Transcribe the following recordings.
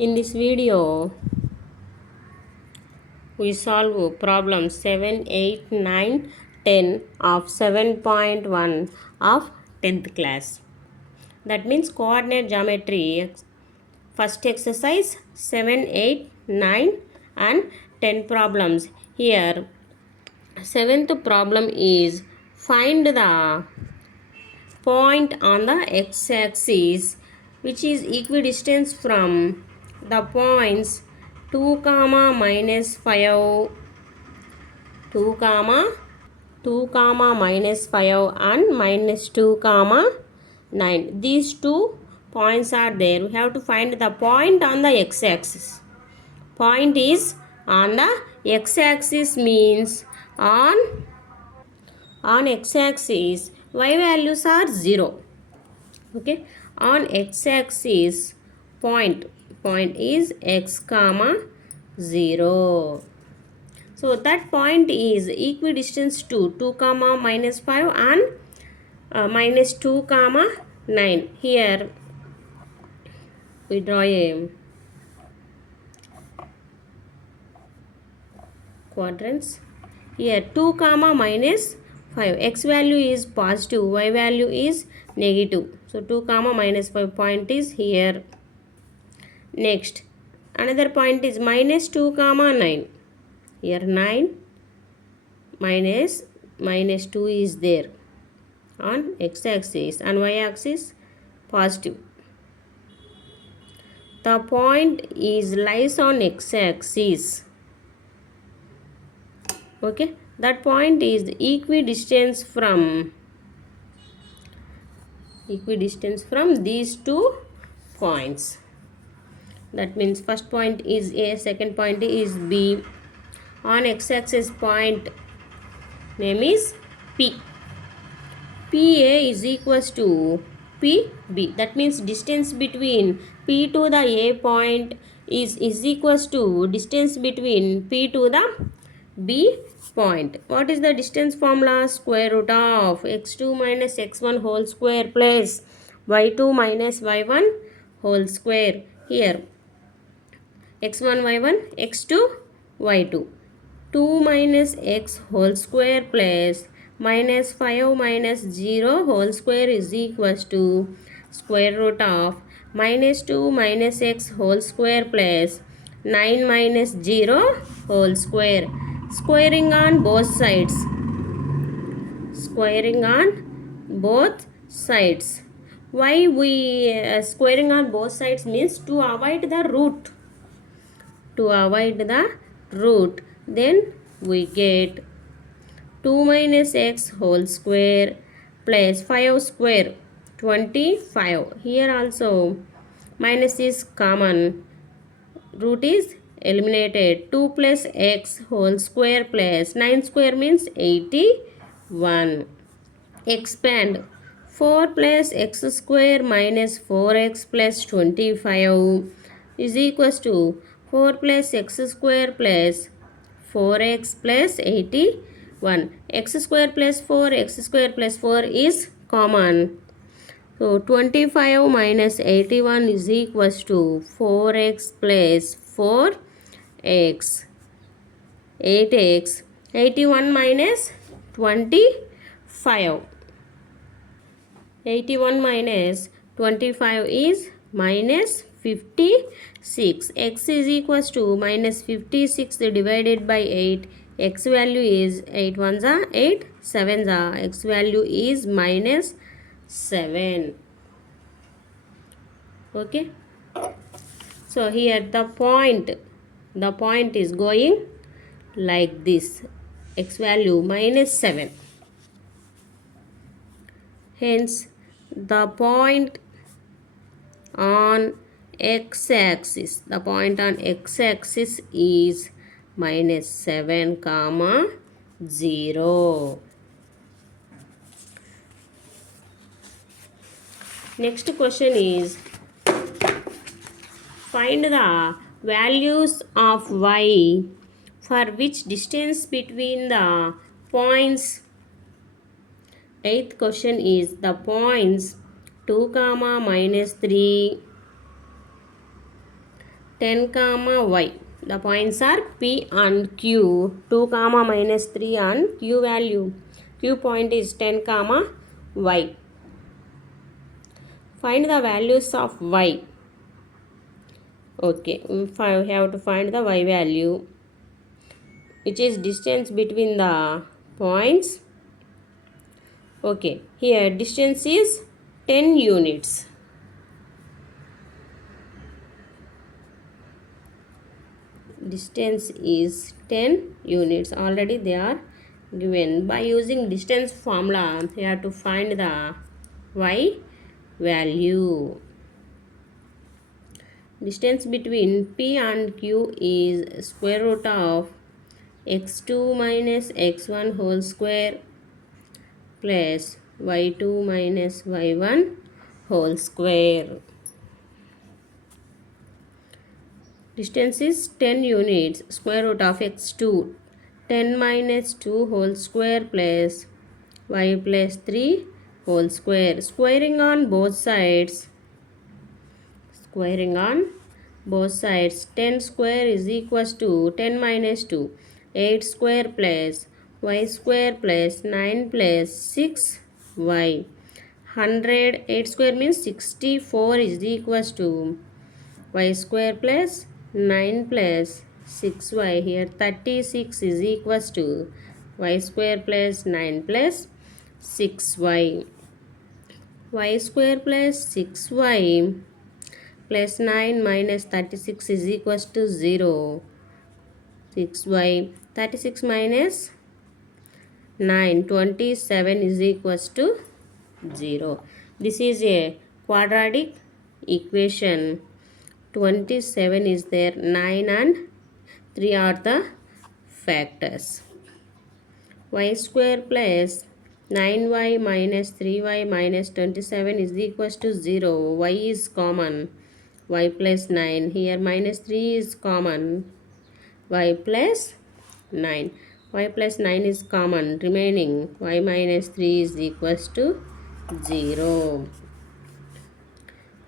In this video, we solve problems 7, 8, 9, 10 of 7.1 of 10th class. That means coordinate geometry. First exercise 7, 8, 9 and 10 problems. Here, 7th problem is find the point on the x-axis which is equidistant from the points 2 comma minus 5 2 comma 2 comma minus 5 and minus 2 comma 9. These two points are there. We have to find the point on the x-axis. Point is on the x-axis means on x-axis y values are 0. Okay, on x-axis point is x comma 0. So that point is equidistant to 2 comma minus 5 and minus 2 comma 9. Here we draw a quadrants. Here 2 comma minus 5, x value is positive, y value is negative. So 2 comma minus 5 point is here. Next, another point is minus 2 comma 9. Here 9 minus 2 is there on x-axis and y-axis positive. The point is lies on x-axis. Okay, that point is equidistant from these two points. That means first point is A, second point is B. On x-axis point name is P. PA is equals to PB. That means distance between P to the A point is equals to distance between P to the B point. What is the distance formula? Square root of x2 minus x1 whole square plus y2 minus y1 whole square. Here x1 y1 x2 y2. 2 minus x whole square plus minus 5 minus 0 whole square is equals to square root of minus 2 minus x whole square plus 9 minus 0 whole square. Squaring on both sides. Squaring on both sides. Why we squaring on both sides means to avoid the root. To avoid the root. Then we get 2 minus x whole square plus 5 square 25. Here also minus is common. Root is eliminated. 2 plus x whole square plus 9 square means 81. Expand 4 plus x square minus 4x plus 25 is equals to 4 plus x square plus 4x plus 81. X square plus 4, x square plus 4 is common. So 25 minus 81 is equals to 4x plus 4x. 8x. 81 minus 25. 81 minus 25 is minus 56. X is equals to minus 56 divided by 8. X value is 8 ones are 8, 7s are. X value is minus 7. Okay. So here the point is going like this. X value minus 7. Hence the point on x-axis is minus 7 comma 0. Next question is find the values of y for which distance between the points. Eighth question is the points 2 comma minus 3, 10 comma y. The points are P and Q. 2 comma minus 3 and Q value. Q point is 10 comma y. Find the values of y. Okay, we have to find the y value, which is distance between the points. Okay, here distance is 10 units. Distance is 10 units. Already they are given. By using distance formula, you have to find the y value. Distance between P and Q is square root of x2 minus x1 whole square plus y2 minus y1 whole square. Distance is 10 units. Square root of x2, 10 minus 2 whole square plus y plus 3 whole square. Squaring on both sides. Squaring on both sides. 10 square is equals to 10 minus 2. 8 square plus y square plus 9 plus 6y. 100. 8 square means 64 is equals to y square plus 9 plus 6y. Here 36 is equals to y square plus 9 plus 6y. Y square plus 6y plus 9 minus 36 is equals to 0. 6y. 36 minus 9, 27 is equals to 0. This is a quadratic equation. 27 is there. 9 and 3 are the factors. Y square plus 9y minus 3y minus 27 is equals to 0. Y is common. Y plus 9. Here minus 3 is common. Y plus 9. Y plus 9 is common. Remaining y minus 3 is equals to 0.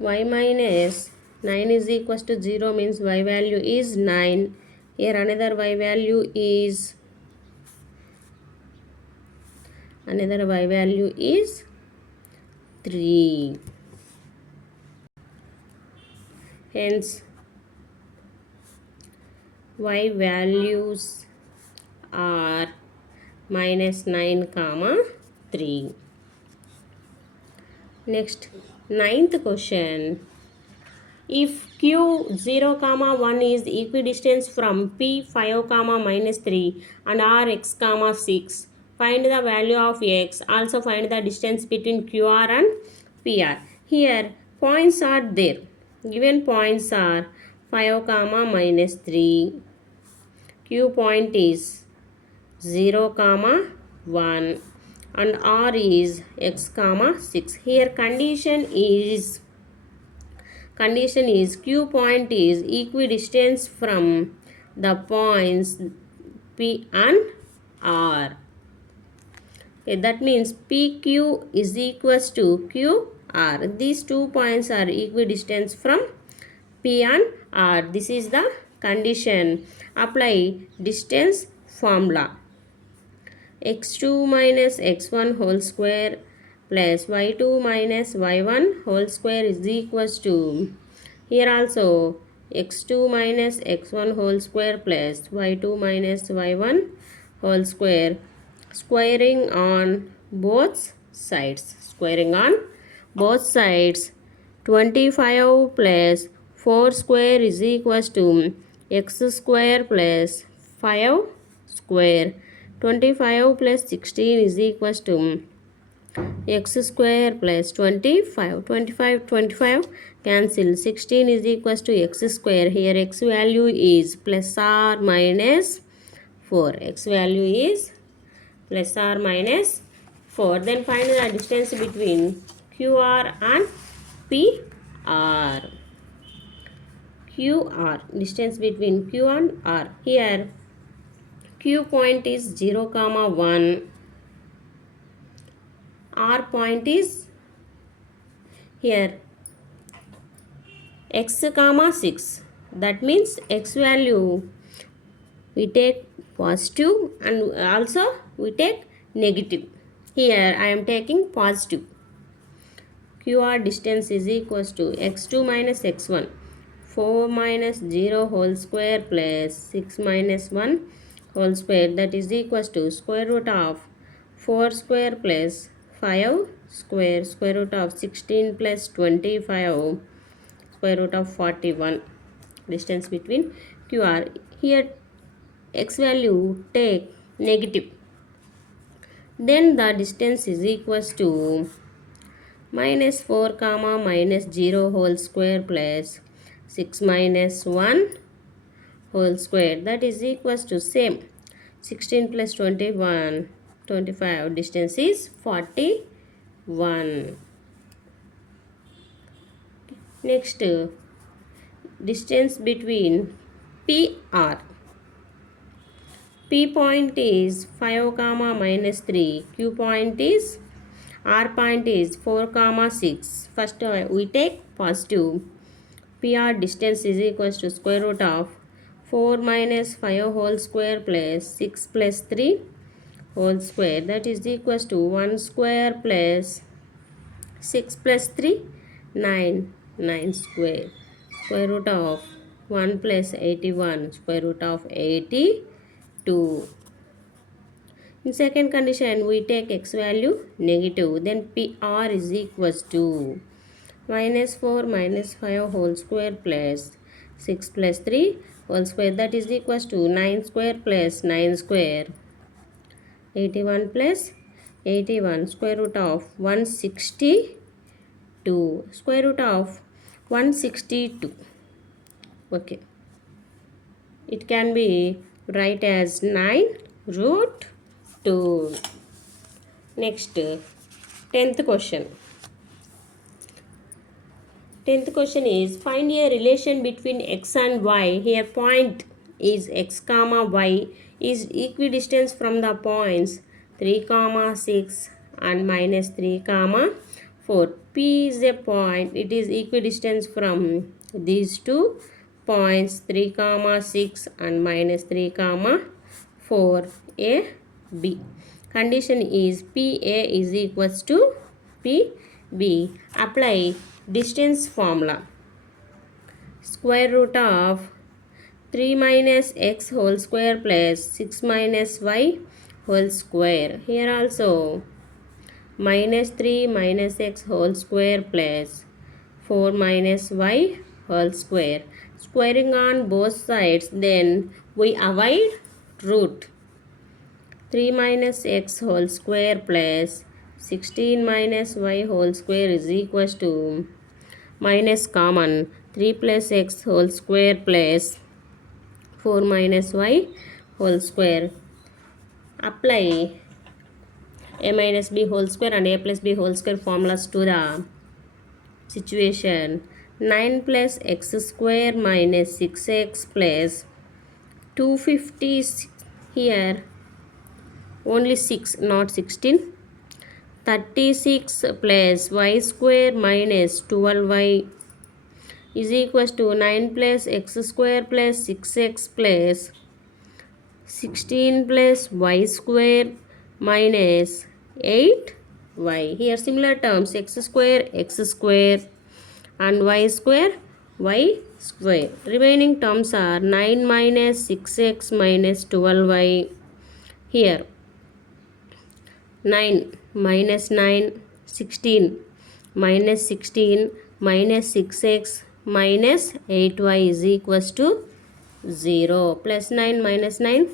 Y minus 9 is equals to 0 means y value is 9. Here another y value is 3. Hence y values are minus 9 comma 3. Next, ninth question. If Q 0 comma 1 is equidistant from P 5 comma minus 3 and R x comma 6, find the value of x. Also find the distance between QR and PR. Here points are there. Given points are 5 comma minus 3. Q point is 0 comma 1 and R is x comma 6. Here condition is Q point is equidistant from the points P and R. Okay, that means PQ is equals to QR. These 2 points are equidistant from P and R. This is the condition. Apply distance formula. x2 minus x1 whole square plus y2 minus y1 whole square is equals to, here also x2 minus x1 whole square plus y2 minus y1 whole square. Squaring on both sides. 25 plus 4 square is equals to x square plus 5 square. 25 plus 16 is equals to x square plus 25. 25 cancel. 16 is equals to x square. Here x value is plus or minus 4. X value is plus or minus 4. Then find the distance between QR and PR. QR. Distance between Q and R. Here Q point is 0 comma 1. R point is here x comma 6. That means x value we take positive and also we take negative. Here I am taking positive. QR distance is equals to x2 minus x1. 4 minus 0 whole square plus 6 minus 1 whole square, that is equals to square root of 4 square plus 5 square, square root of 16 plus 25, square root of 41. Distance between QR. Here x value take negative. Then the distance is equals to minus 4 comma minus 0 whole square plus 6 minus 1 whole square, that is equals to same 16 plus 21 25. Distance is 41. Next, distance between PR. P point is 5 comma minus 3. Q point is R point is 4 comma 6. First we take positive. PR distance is equals to square root of 4 minus 5 whole square plus 6 plus 3 whole square, that is equals to 1 square plus 6 plus 3 9. 9 square, square root of 1 plus 81, square root of 82. In second condition we take x value negative, then PR is equals to minus 4 minus 5 whole square plus 6 plus 3 whole square, that is equals to 9 square plus 9 square, 81 plus 81, square root of 162, square root of 162. Okay, it can be write as 9 root 2. Next, 10th question. 10th question is find a relation between x and y. Here point is x comma y is equidistant from the points 3 comma 6 and minus 3 comma 4. P is a point, it is equidistant from these two points 3 comma 6 and minus 3 comma 4. A, B. Condition is PA is equals to PB. Apply distance formula. Square root of 3 minus x whole square plus 6 minus y whole square. Here also minus 3 minus x whole square plus 4 minus y whole square. Squaring on both sides, then we avoid root. 3 minus x whole square plus 16 minus y whole square is equals to minus common 3 plus x whole square plus 4 minus y whole square. Apply a minus b whole square and a plus b whole square formulas to the situation. 9 plus x square minus 6x plus 250, here only 6 not 16. 36 plus y square minus 12y is equals to 9 plus x square plus 6x plus 16 plus y square minus 8y. Here similar terms x square and y square. Remaining terms are 9 minus 6x minus 12y. Here 9 minus 9, 16 minus 16 minus 6x minus 8y is equals to 0. Plus 9 minus 9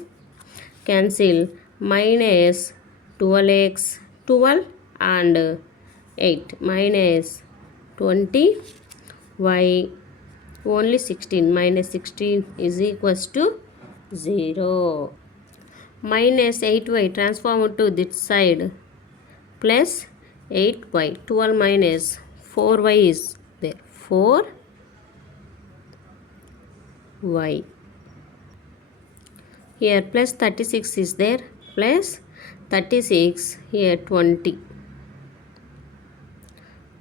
cancel, minus 12x 12 and 8 minus 20y, only 16 minus 16 is equals to 0. Minus 8y transform to this side plus 8y, 12 minus 4y is there, 4y. Here plus 36 is there, plus 36, here 20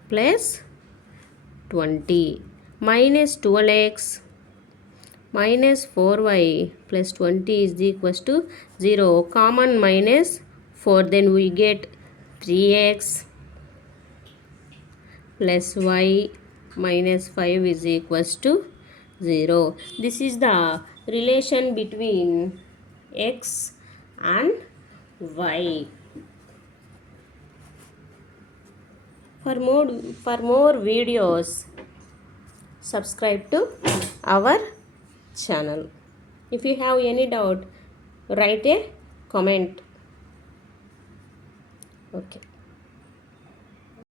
plus 20 minus 12x minus 4y plus 20 is equals to 0. Common minus 4, then we get 3x plus y minus 5 is equals to 0. This is the relation between x and y. For more videos, subscribe to our channel. If you have any doubt, write a comment. Okay.